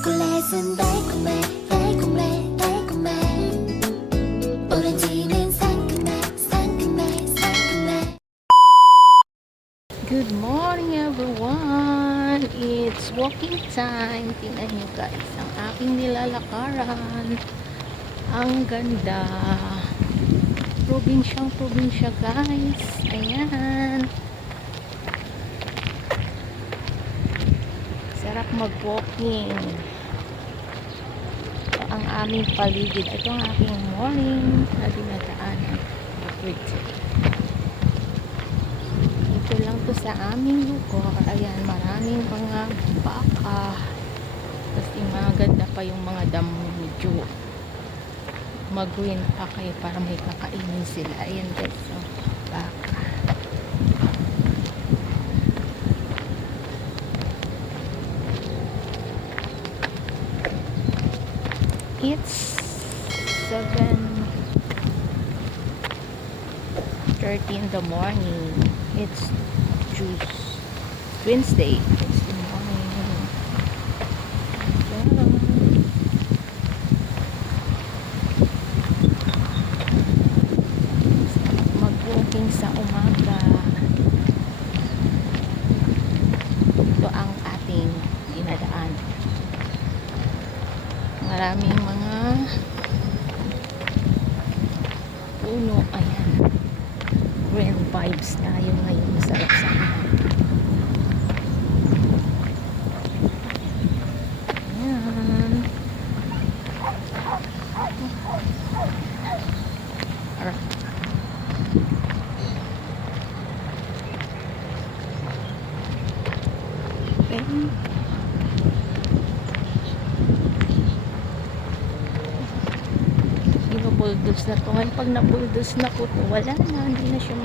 초콜릿은 달콤해 달콤해 달콤해 오렌지는 상큼해 상큼해 상큼해. Good morning everyone! It's walking time. Tingnan nyo guys, ang aking nilalakaran. Ang ganda. Probinsya guys. Ayan. Sarap mag-walking. Ito ang aming paligid. Ito ang aking morning na dinadaanan. Ito lang to sa aming lugar. Ayan, maraming mga baka. Tapos maganda pa yung mga damo. Medyo mag-green pa kayo para may kakainin sila. Ayan guys, so, baka. It's 7:30 in the morning. It's Wednesday. It's the morning. Yeah. Mag-walking sa umaga. Ito ang ating dinadaan. Maraming mga puno. Ayan. Green vibes na yun ngayon. Masarap sa akin. Ayan. Okay. Binubuldos na to. Pag nabuldos na po to, wala na. Hindi na siya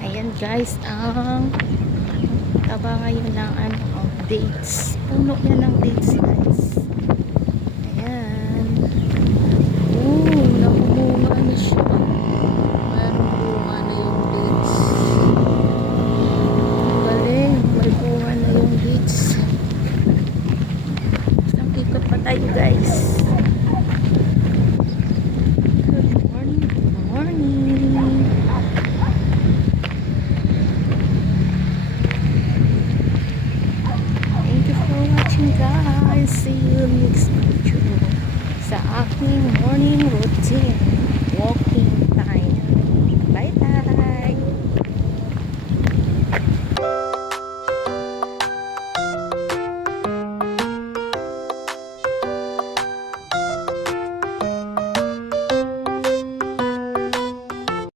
ayan guys, ang taba ngayon ng dates. Puno yan ng dates guys. Ayan. Namumunga na siya.